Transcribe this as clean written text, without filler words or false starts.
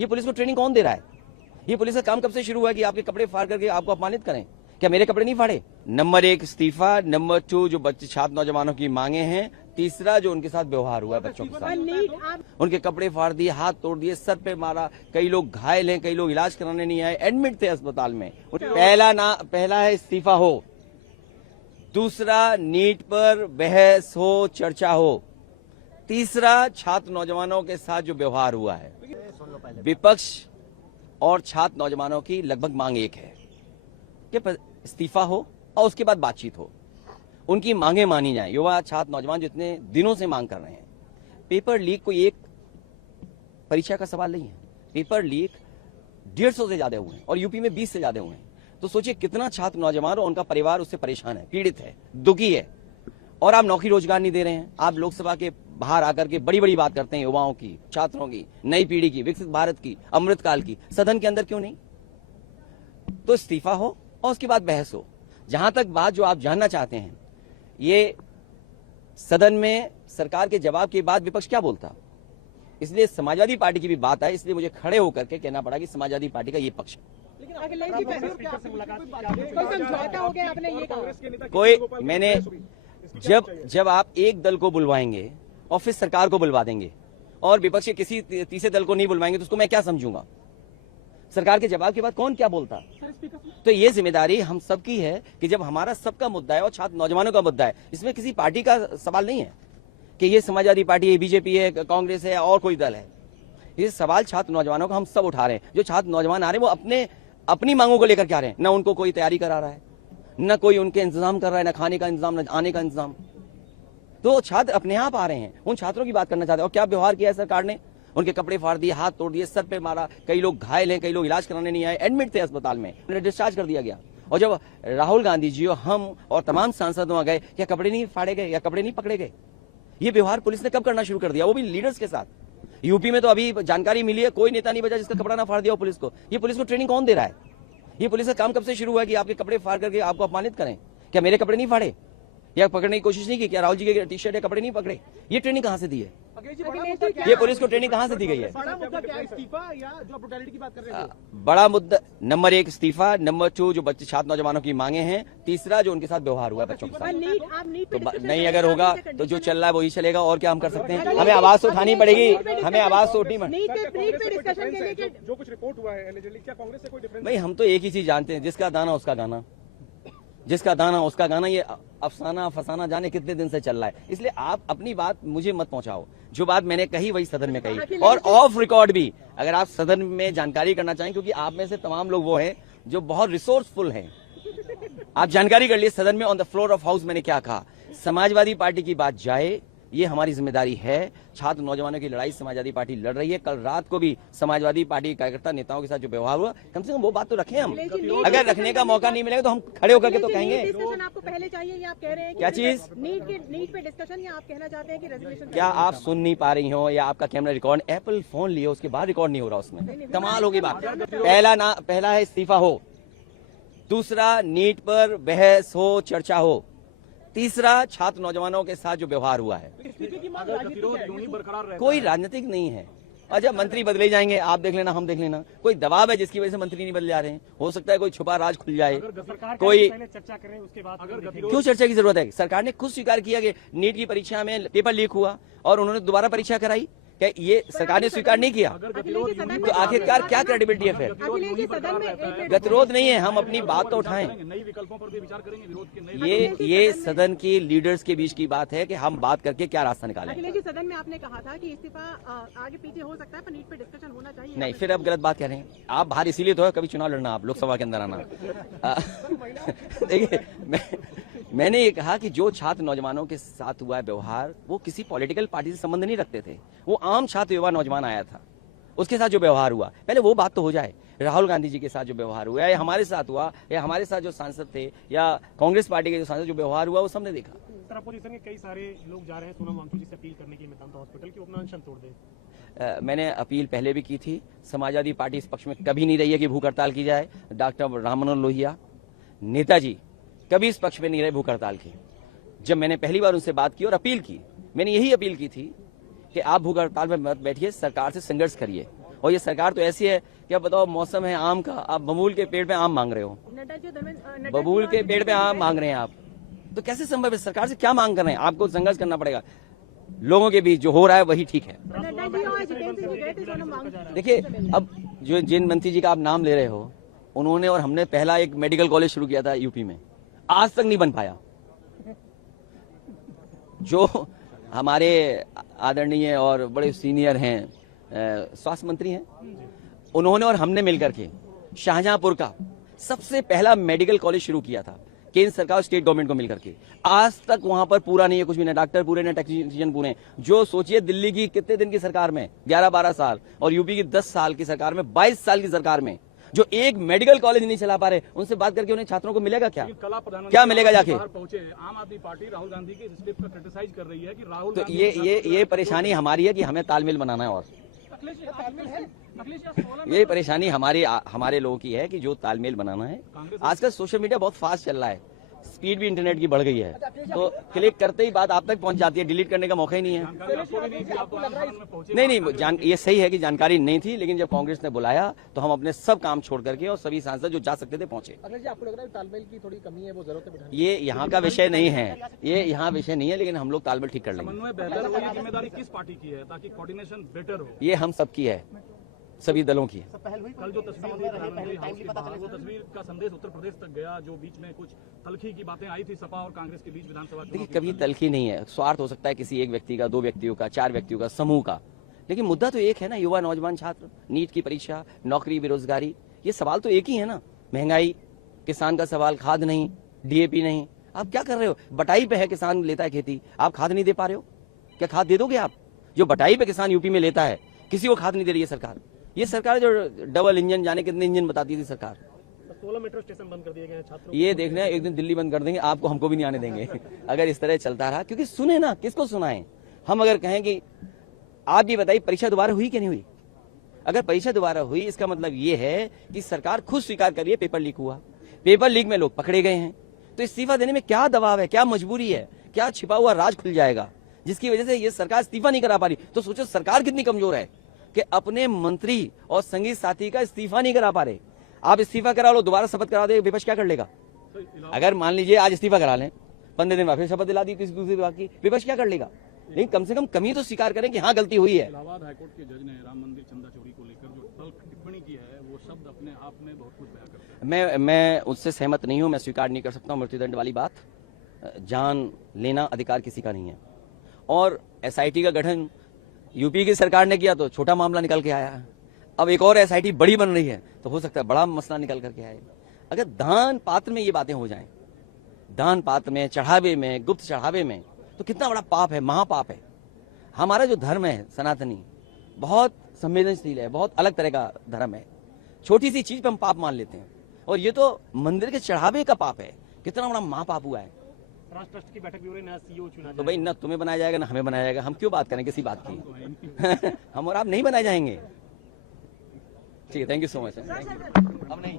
ये पुलिस को ट्रेनिंग कौन दे रहा है? ये पुलिस का काम कब से शुरू हुआ है कि आपके कपड़े फाड़ करके आपको अपमानित करें? क्या मेरे कपड़े नहीं फाड़े? नंबर 1 इस्तीफा, नंबर 2 जो बच्चे छात्र नौजवानों की मांगे हैं, तीसरा जो उनके साथ व्यवहार हुआ है बच्चों के साथ, उनके कपड़े फाड़ दिए, हाथ तोड़ दिए, सर पे मारा, कई लोग घायल हैं, कई लोग इलाज कराने नहीं आए, एडमिट थे अस्पताल में। पहला है इस्तीफा हो, दूसरा नीट पर बहस हो, चर्चा हो, तीसरा छात्र नौजवानों के साथ जो व्यवहार हुआ है। विपक्ष और छात्र नौजवानों की लगभग मांग एक है कि इस्तीफा हो और उसके बाद बातचीत हो, उनकी मांगे मानी जाए। युवा छात्र नौजवान जो इतने दिनों से मांग कर रहे हैं। पेपर लीक कोई एक परीक्षा का सवाल नहीं है। पेपर लीक 150 से ज्यादा हुए हैं और यूपी में 20 से ज्यादा हुए हैं। तो सोचिए कितना छात्र नौजवान और उनका परिवार उससे परेशान है, पीड़ित है, दुखी है। और आप नौकरी रोजगार नहीं दे रहे हैं। आप लोकसभा के बाहर आकर के बड़ी बड़ी बात करते हैं युवाओं की, छात्रों की, नई पीढ़ी की, विकसित भारत की, अमृतकाल की। सदन के अंदर क्यों नहीं? तो इस्तीफा हो और उसके बाद बहस हो। जहां तक बात जो आप जानना चाहते हैं, ये सदन में सरकार के जवाब के बाद विपक्ष क्या बोलता, इसलिए समाजवादी पार्टी की भी बात है, इसलिए मुझे खड़े होकर के कहना पड़ा कि समाजवादी पार्टी का ये पक्ष कोई मैंने जब आप एक दल को बुलवाएंगे और फिर सरकार को बुलवा देंगे और विपक्ष के किसी तीसरे दल को नहीं बुलवाएंगे तो उसको मैं क्या समझूंगा? सरकार के जवाब के बाद कौन क्या बोलता? तो ये जिम्मेदारी हम सबकी है कि जब हमारा सबका मुद्दा है और छात्र नौजवानों का मुद्दा है, इसमें किसी पार्टी का सवाल नहीं है कि ये समाजवादी पार्टी है, बीजेपी है, कांग्रेस है और कोई दल है। ये सवाल छात्र नौजवानों का हम सब उठा रहे हैं। जो छात्र नौजवान आ रहे हैं वो अपनी मांगों को लेकर के आ रहे हैं। न उनको कोई तैयारी करा रहा है, न कोई उनके इंतजाम कर रहा है, न खाने का इंतजाम, न आने का इंतजाम। तो छात्र अपने आप आ रहे हैं। उन छात्रों की बात करना चाहते हैं। और क्या व्यवहार किया है सरकार ने? उनके कपड़े फाड़ दिए, हाथ तोड़ दिए, सर पे मारा, कई लोग घायल हैं, कई लोग इलाज कराने नहीं आए, एडमिट थे अस्पताल में, उन्हें डिस्चार्ज कर दिया गया। और जब राहुल गांधी जी और हम और तमाम सांसद वहां गए, क्या कपड़े नहीं फाड़े गए या कपड़े नहीं पकड़े गए? ये व्यवहार पुलिस ने कब करना शुरू कर दिया, वो भी लीडर्स के साथ। यूपी में तो अभी जानकारी मिली है, कोई नेता नहीं बचा जिसका कपड़ा ना फाड़ दिया हो पुलिस को। ये पुलिस को ट्रेनिंग कौन दे रहा है? ये पुलिस का काम कब से शुरू हुआ है कि आपके कपड़े फाड़ करके आपको अपमानित करें? क्या मेरे कपड़े नहीं फाड़े या पकड़ने की कोशिश नहीं की? क्या राहुल जी के टी शर्ट या कपड़े नहीं पकड़े? ये ट्रेनिंग कहां से दी है? ये पुलिस को ट्रेनिंग कहां से दी गई है? बड़ा मुद्दा नंबर 1 इस्तीफा, नंबर 2 जो बच्चे छात्र नौजवानों की मांगे हैं, तीसरा जो उनके साथ व्यवहार हुआ है बच्चों के साथ। तो नहीं अगर होगा तो जो चल रहा है वही चलेगा। और क्या हम कर सकते हैं? हमें आवाज तो उठानी पड़ेगी, हमें आवाज तो उठनी पड़ेगी। जो कुछ रिपोर्ट हुआ है क्या कांग्रेस से कोई डिफरेंस? भाई हम तो एक ही चीज जानते हैं, जिसका दाना उसका गाना, जिसका दाना उसका गाना। ये अफसाना फसाना जाने कितने दिन से चल रहा है। इसलिए आप अपनी बात मुझे मत पहुंचाओ। जो बात मैंने कही वही सदन में कही और ऑफ रिकॉर्ड भी, अगर आप सदन में जानकारी करना चाहें, क्योंकि आप में से तमाम लोग वो हैं जो बहुत रिसोर्सफुल हैं। आप जानकारी कर लिए सदन में on the floor of house मैंने क्या कहा। समाजवादी पार्टी की बात जाए, ये हमारी जिम्मेदारी है। छात्र नौजवानों की लड़ाई समाजवादी पार्टी लड़ रही है। कल रात को भी समाजवादी पार्टी के कार्यकर्ता नेताओं के साथ जो व्यवहार हुआ, कम से कम वो बात तो रखें हम। अगर रखने का मौका नहीं मिलेगा तो हम खड़े होकर के तो कहेंगे। डिस्कशन आपको पहले चाहिए या आप कह रहे हैं क्या चीज? नीट पे डिस्कशन, या आप कहना चाहते हैं कि रेजोल्यूशन? क्या आप सुन नहीं पा रही हो या आपका कैमरा रिकॉर्ड? एप्पल फोन लियो, उसके बाद रिकॉर्ड नहीं हो रहा उसमें। कमाल होगी बात। पहला है इस्तीफा हो, दूसरा नीट पर बहस हो, चर्चा हो, तीसरा छात्र नौजवानों के साथ जो व्यवहार हुआ है। कोई राजनीतिक नहीं है। अच्छा, मंत्री बदले जाएंगे, आप देख लेना, हम देख लेना। कोई दबाव है जिसकी वजह से मंत्री नहीं बदले जा रहे हैं? हो सकता है कोई छुपा राज खुल जाए। कोई चर्चा करें उसके बाद क्यों चर्चा की जरूरत है? सरकार ने खुद स्वीकार किया कि नीट की परीक्षा में पेपर लीक हुआ और उन्होंने दोबारा परीक्षा कराई। क्या ये सरकार ने स्वीकार नहीं किया? तो आखिरकार क्या क्रेडिबिलिटी है फिर? गतिरोध नहीं है, हम अपनी बात तो उठाएं। नई विकल्पों पर भी विचार करेंगे विरोध के। ये सदन की लीडर्स के बीच की बात है कि हम बात करके क्या रास्ता निकालें। अखिलेश जी, सदन में आपने कहा था कि इस्तीफा आगे पीछे हो सकता है पर नीट पे डिस्कशन होना चाहिए। नहीं, फिर अब गलत बात कह रहे हैं आप। बाहर इसीलिए तो है कभी चुनाव लड़ना, आप लोकसभा के अंदर आना। देखिए, मैंने ये कहा कि जो छात्र नौजवानों के साथ हुआ है व्यवहार, वो किसी पॉलिटिकल पार्टी से संबंध नहीं रखते थे। वो आम छात्र युवा नौजवान आया था, उसके साथ जो व्यवहार हुआ, पहले वो बात तो हो जाए। राहुल गांधी जी के साथ जो व्यवहार हुआ या हमारे साथ हुआ या हमारे साथ जो सांसद थे या कांग्रेस पार्टी के जो सांसद जो व्यवहार हुआ, वो सबने देखा। सर, अपोजिशन के कई सारे लोग जा रहे हैं सोनम वांगचुक जी से अपील करने के मेदांता हॉस्पिटल की अपना अनशन तोड़ दे। मैंने अपील पहले भी की थी। समाजवादी पार्टी इस पक्ष में कभी नहीं रही है कि भूख हड़ताल की जाए। डॉक्टर राममनोहर लोहिया नेताजी कभी इस पक्ष में नहीं रहे भूख हड़ताल की। जब मैंने पहली बार उनसे बात की और अपील की, मैंने यही अपील की थी कि आप भूख हड़ताल में मत बैठिए, सरकार से संघर्ष करिए और ये सरकार तो ऐसी है कि अब बताओ मौसम है आम का, आप बबूल के पेड़ पे आम मांग रहे हो, नड्डा जी धर्मेंद्र बबूल के पेड़ पे आम मांग रहे हैं आप, तो कैसे संभव है? सरकार से क्या मांग कर रहे हैं? आपको संघर्ष करना पड़ेगा लोगों के बीच, जो हो रहा है वही ठीक है। नड्डा जी और जितेंद्र सिंह जी गए थे सोनम वांगचुक। देखिए, अब जो जिन मंत्री जी का आप नाम ले रहे हो, उन्होंने और हमने पहला एक मेडिकल कॉलेज शुरू किया था यूपी में, आज तक नहीं बन पाया। जो हमारे आदरणीय और बड़े सीनियर हैं स्वास्थ्य मंत्री हैं, उन्होंने और हमने मिलकर के शाहजहांपुर का सबसे पहला मेडिकल कॉलेज शुरू किया था, केंद्र सरकार और स्टेट गवर्नमेंट को मिलकर के। आज तक वहां पर पूरा नहीं है, कुछ भी नहीं, डॉक्टर पूरे नहीं, टेक्नीशियन पूरे हैं। जो सोचिए दिल्ली की कितने दिन की सरकार में 11-12 साल, और यूपी की 10 साल की सरकार में, 22 साल की सरकार में जो एक मेडिकल कॉलेज नहीं चला पा रहे, उनसे बात करके उन्हें छात्रों को मिलेगा क्या? क्या मिलेगा जाके? पहुंचे आम आदमी पार्टी राहुल गांधी की स्टेप का क्रिटिसाइज कर रही है कि राहुल तो गांधी ये परेशानी हमारी है कि हमें तालमेल बनाना है, और ये परेशानी हमारे लोगों की है कि जो तालमेल बनाना है। आजकल सोशल मीडिया बहुत फास्ट चल रहा है, स्पीड भी इंटरनेट की बढ़ गई है, तो क्लिक करते ही बात आप तक पहुंच जाती है, डिलीट करने का मौका ही नहीं है। नहीं, ये सही है कि जानकारी नहीं थी, लेकिन जब कांग्रेस ने बुलाया तो हम अपने सब काम छोड़ करके और सभी सांसद जो जा सकते थे पहुंचे। आपको लग रहा है तालमेल की थोड़ी कमी है, वो जरूरत है? ये यहाँ का विषय नहीं है, ये यहाँ विषय नहीं है, लेकिन हम लोग तालमेल ठीक कर लेंगे। समन्वय बेहतर हो, ये जिम्मेदारी किस पार्टी की है ताकि कोऑर्डिनेशन बेटर हो? ये हम सबकी है, सभी दलों की है। कल जो तस्वीर दी प्रधानमंत्री हाउस के बाहर, वो तस्वीर का संदेश उत्तर प्रदेश तक गया, जो बीच में कुछ तलखी की बातें आई थी सपा और कांग्रेस के बीच विधानसभा चुनाव देखिए, की। कभी तलखी नहीं है, स्वार्थ हो सकता है किसी एक व्यक्ति का, 2 व्यक्तियों का, 4 व्यक्तियों का, समूह का, लेकिन मुद्दा तो एक है ना। युवा, नौजवान, छात्र, नीट की परीक्षा, नौकरी, बेरोजगारी, ये सवाल तो एक ही है ना। महंगाई, किसान का सवाल, खाद नहीं, डीएपी नहीं। आप क्या कर रहे हो? बटाई पे है किसान लेता है खेती, आप खाद नहीं दे पा रहे हो, क्या खाद दे दोगे आप? जो बटाई पे किसान यूपी में लेता है, किसी को खाद नहीं दे रही है सरकार। ये सरकार जो डबल इंजन, जाने कितने इंजन बताती थी सरकार। 16 मेट्रो स्टेशन बंद कर दिए गए हैं छात्रों। ये देखना है, एक दिन दिल्ली बंद कर देंगे, आपको हमको भी नहीं आने देंगे अगर इस तरह चलता रहा। क्योंकि सुने ना, किसको सुनाएं? हम अगर कहें कि आप ये बताइए परीक्षा दोबारा हुई कि नहीं हुई? अगर परीक्षा दोबारा हुई, इसका मतलब ये है कि सरकार खुद स्वीकार करिए पेपर लीक हुआ, पेपर लीक में लोग पकड़े गए हैं, तो इस्तीफा देने में क्या दबाव है, क्या मजबूरी है, क्या छिपा हुआ राज खुल जाएगा जिसकी वजह से ये सरकार इस्तीफा नहीं करा पा रही? तो सोचो सरकार कितनी कमजोर है कि अपने मंत्री और संगी साथी का इस्तीफा नहीं करा पा रहे। आप इस्तीफा करा लो, दोबारा शपथ करा दे, विपक्ष क्या कर लेगा? अगर मान लीजिए आज इस्तीफा करा लें, 15 दिन बाद फिर शपथ दिला दी किसी दूसरे विभाग की, विपक्ष क्या कर लेगा? लेकिन कम से कम कमी तो स्वीकार करें कि हाँ गलती हुई है। इलाहाबाद हाईकोर्ट के जज ने राम मंदिर चंदा चोरी को लेकर जो तल्ख टिप्पणी की है, वो शब्द अपने आप में बहुत कुछ बयां करते हैं। मैं उससे सहमत नहीं हूं, मैं स्वीकार नहीं कर सकता हूं मृत्युदंड वाली बात। जान लेना अधिकार किसी का नहीं है, और एसआईटी का गठन यूपी की सरकार ने किया तो छोटा मामला निकल के आया, अब एक और एसआईटी बड़ी बन रही है तो हो सकता है बड़ा मसला निकल करके आए। अगर दान पात्र में ये बातें हो जाएं, दान पात्र में, चढ़ावे में, गुप्त चढ़ावे में, तो कितना बड़ा पाप है, महापाप है। हमारा जो धर्म है सनातनी, बहुत संवेदनशील है, बहुत अलग तरह का धर्म है। छोटी सी चीज पे हम पाप मान लेते हैं, और ये तो मंदिर के चढ़ावे का पाप है, कितना बड़ा महापाप हुआ है। राष्ट्र ट्रस्ट की बैठक भी हो रही है, नया सीईओ चुना तो भाई, न तुम्हें बनाया जाएगा ना हमें बनाया जाएगा, हम क्यों बात करें किसी बात की हम और आप नहीं बनाए जाएंगे। ठीक है, थैंक यू सो मच। अब नहीं